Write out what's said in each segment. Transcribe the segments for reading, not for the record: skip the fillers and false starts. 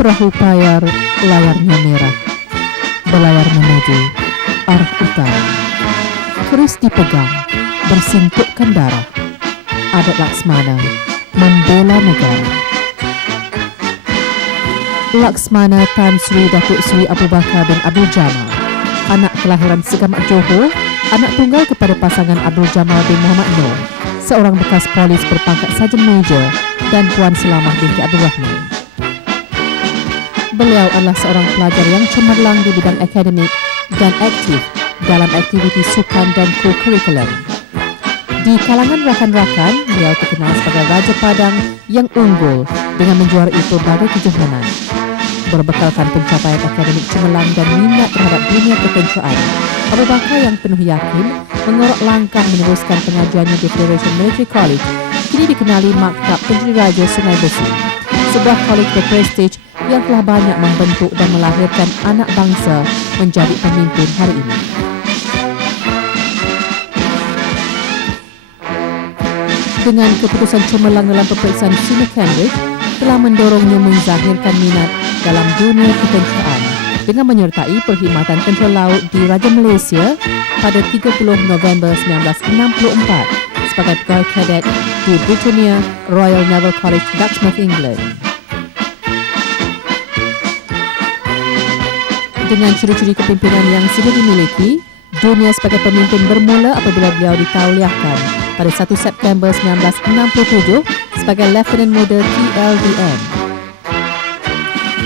Perahu payar, layarnya merah, berlayar menuju arah utara. Keris dipegang, bersintukkan darah. Adat Laksmana membela negara. Laksmana Tan Sri Datuk Seri Abu Bakar bin Abdul Jamal, anak kelahiran Segamat Johor, anak tunggal kepada pasangan Abdul Jamal bin Muhammad Noor, seorang bekas polis berpangkat Sarjan Major, dan Puan Selamah binti Abdul Rahman. Beliau adalah seorang pelajar yang cemerlang di bidang akademik dan aktif dalam aktiviti sukan dan co-curriculum. Di kalangan rakan-rakan, beliau terkenal sebagai Raja Padang yang unggul dengan menjuarai berbagai kejohanan. Berbekalkan pencapaian akademik cemerlang dan minat terhadap dunia ketenteraan, Abu Bakar yang penuh yakin mengorok langkah meneruskan pengajiannya di Federation Military College, kini dikenali Maktab Tentera Raja Sungai Besi, sebuah kolej berprestij yang telah banyak membentuk dan melahirkan anak bangsa menjadi pemimpin hari ini. Dengan keputusan cemerlang dalam peperiksaan SEMA Cambridge, telah mendorongnya menzahirkan minat dalam dunia ketenteraan dengan menyertai Perkhidmatan Tentera Laut di Raja Malaysia pada 30 November 1964 sebagai pegawai kadet di Britannia Royal Naval College, Dartmouth, England. Dengan ciri-ciri kepimpinan yang sudah dimiliki, dunia sebagai pemimpin bermula apabila beliau ditauliahkan pada 1 September 1967 sebagai Lieutenant Muda TLDM.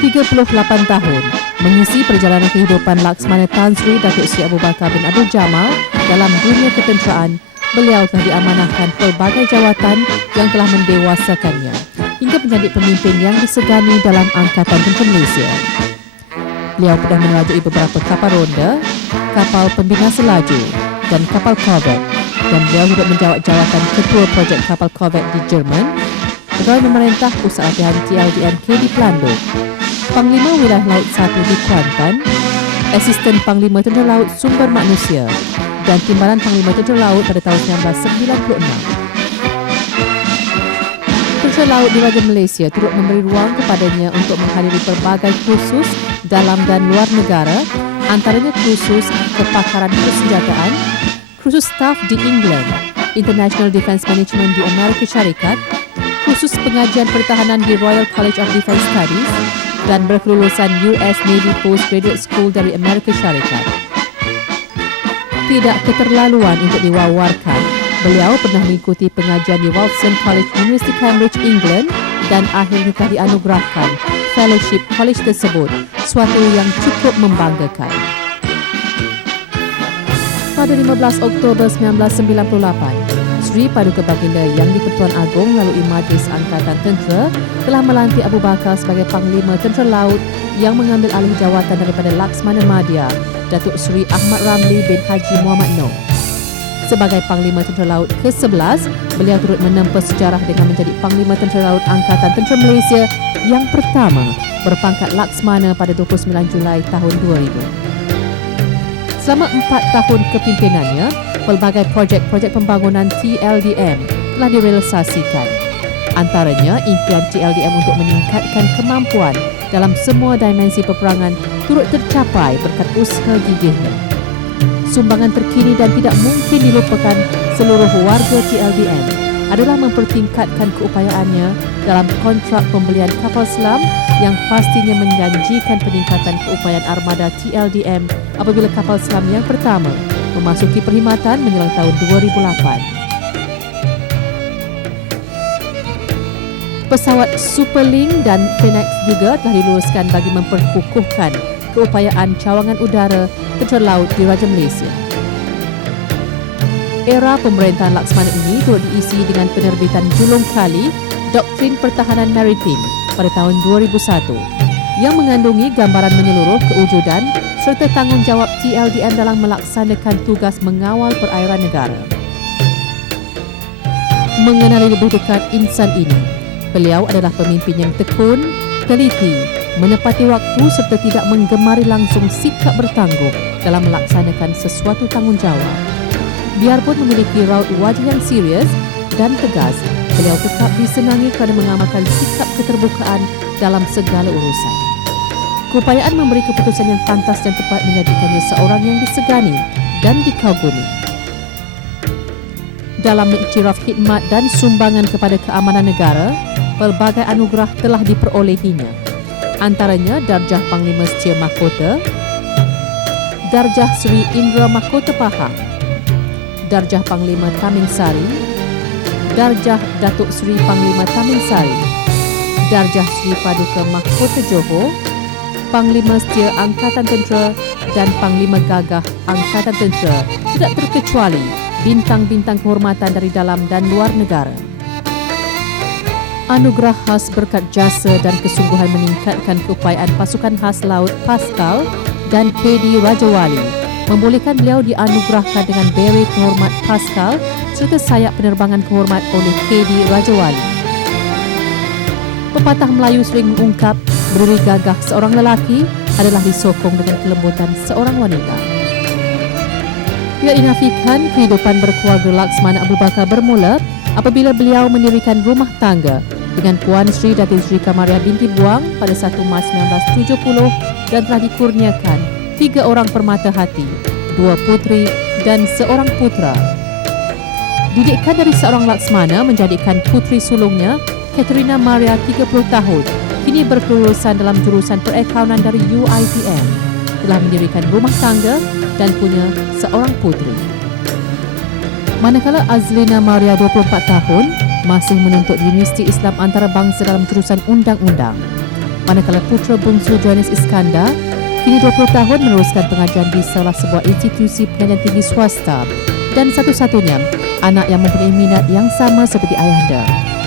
38 tahun mengisi perjalanan kehidupan Laksmana Tan Sri Datuk Seri Abu Bakar bin Abdul Jamal dalam dunia ketenteraan, beliau telah diamanahkan pelbagai jawatan yang telah mendewasakannya hingga menjadi pemimpin yang disegani dalam Angkatan Tentera Malaysia. Beliau pernah menerajui beberapa kapal ronda, kapal pembina selaju dan kapal korvet, dan beliau juga menjawat jawatan ketua projek kapal korvet di Jerman, pegawai pemerintah pusat latihan TLDMK di Pelanduk, Panglima Wilayah Laut 1 di Kuantan, Asisten Panglima Tentera Laut Sumber Manusia, dan Timbalan Panglima Tentera Laut pada tahun 1996. Tentera Laut di Raja Malaysia turut memberi ruang kepadanya untuk menghadiri pelbagai kursus dalam dan luar negara, antaranya kursus kepakaran persenjataan, kursus staf di England, International Defence Management di Amerika Syarikat, kursus pengajian pertahanan di Royal College of Defence Studies, dan berkelulusan US Navy Postgraduate School dari Amerika Syarikat. Tidak keterlaluan untuk diwawarkan, beliau pernah mengikuti pengajian di Wolfson College, University Cambridge, England, dan akhirnya telah dianugerahkan fellowship college tersebut, suatu yang cukup membanggakan. Pada 15 Oktober 1998, Sri Paduka Baginda Yang di-Pertuan Agong melalui Majlis Angkatan Tentera telah melantik Abu Bakar sebagai Panglima Tentera Laut yang mengambil alih jawatan daripada Laksmana Madya Datuk Seri Ahmad Ramli bin Haji Muhammad Noor. Sebagai Panglima Tentera Laut ke-11, beliau turut menempa sejarah dengan menjadi Panglima Tentera Laut Angkatan Tentera Malaysia yang pertama berpangkat Laksmana pada 29 Julai tahun 2000. Selama 4 tahun kepimpinannya, pelbagai projek-projek pembangunan TLDM telah direalisasikan. Antaranya, impian TLDM untuk meningkatkan kemampuan dalam semua dimensi peperangan turut tercapai berkat usaha gigihnya. Sumbangan terkini dan tidak mungkin dilupakan seluruh warga TLDM adalah mempertingkatkan keupayaannya dalam kontrak pembelian kapal selam yang pastinya menjanjikan peningkatan keupayaan armada TLDM apabila kapal selam yang pertama memasuki perkhidmatan menjelang tahun 2008. Pesawat Superlink dan Phoenix juga telah diluluskan bagi memperkukuhkan keupayaan cawangan udara Tentera Laut di Raja Malaysia. Era pemerintahan Laksmana ini turut diisi dengan penerbitan julung kali Doktrin Pertahanan Maritim pada tahun 2001 yang mengandungi gambaran menyeluruh kewujudan serta tanggungjawab TLDM dalam melaksanakan tugas mengawal perairan negara. Mengenali lebih dekat insan ini, beliau adalah pemimpin yang tekun, teliti, menepati waktu serta tidak menggemari langsung sikap bertanggung dalam melaksanakan sesuatu tanggungjawab. Biarpun memiliki raut wajah yang serius dan tegas, beliau tetap disenangi kerana mengamalkan sikap keterbukaan dalam segala urusan. Keupayaan memberi keputusan yang pantas dan tepat menjadikannya seorang yang disegani dan dikagumi. Dalam mengiktiraf khidmat dan sumbangan kepada keamanan negara, pelbagai anugerah telah diperolehinya. Antaranya Darjah Panglima Setia Mahkota, Darjah Sri Indra Mahkota Pahang, Darjah Panglima Tamin Sari, Darjah Datuk Seri Panglima Tamin Sari, Darjah Sri Paduka Mahkota Johor, Panglima Setia Angkatan Tentera dan Panglima Gagah Angkatan Tentera, tidak terkecuali bintang-bintang kehormatan dari dalam dan luar negara. Anugerah khas berkat jasa dan kesungguhan meningkatkan keupayaan pasukan khas laut Paskal dan KD Raja Wali membolehkan beliau dianugerahkan dengan beret kehormat Paskal serta sayap penerbangan kehormat oleh KD Raja Wali. Pepatah Melayu sering mengungkap berdiri gagah seorang lelaki adalah disokong dengan kelembutan seorang wanita. Tidak dinafikan kehidupan berkeluarga Laksmana Abu Bakar bermula apabila beliau mendirikan rumah tangga dengan Puan Sri Datin Sri Kamariah binti Buang pada 1 Mac 1970 dan telah dikurniakan 3 orang permata hati, 2 puteri dan 1 putra. Didikan dari seorang Laksmana menjadikan puteri sulungnya, Katerina Maria 30 tahun, kini berkelulusan dalam jurusan perakaunan dari UiTM, telah mendirikan rumah tangga dan punya 1 puteri. Manakala Azlina Maria 24 tahun masih menuntut Universiti Islam Antarabangsa dalam jurusan undang-undang. Manakala putera bungsu Johannes Iskandar kini 20 tahun meneruskan pengajian di salah sebuah institusi pengajian tinggi swasta dan satu-satunya anak yang mempunyai minat yang sama seperti ayahanda.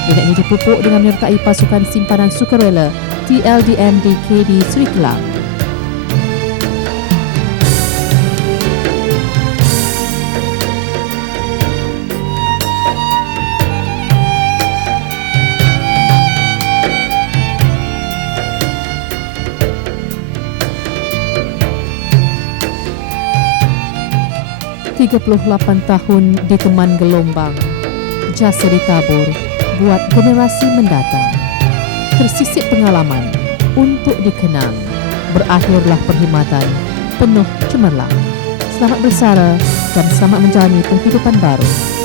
Minat ini dipupuk dengan menyertai pasukan simpanan sukarela TLDM di KD Sri Kelang. "38 tahun di teman gelombang, jasa ditabur buat generasi mendatang. Tersisip pengalaman untuk dikenang. Berakhirlah perkhidmatan penuh cemerlang. Selamat bersara dan selamat menjalani penghidupan baru."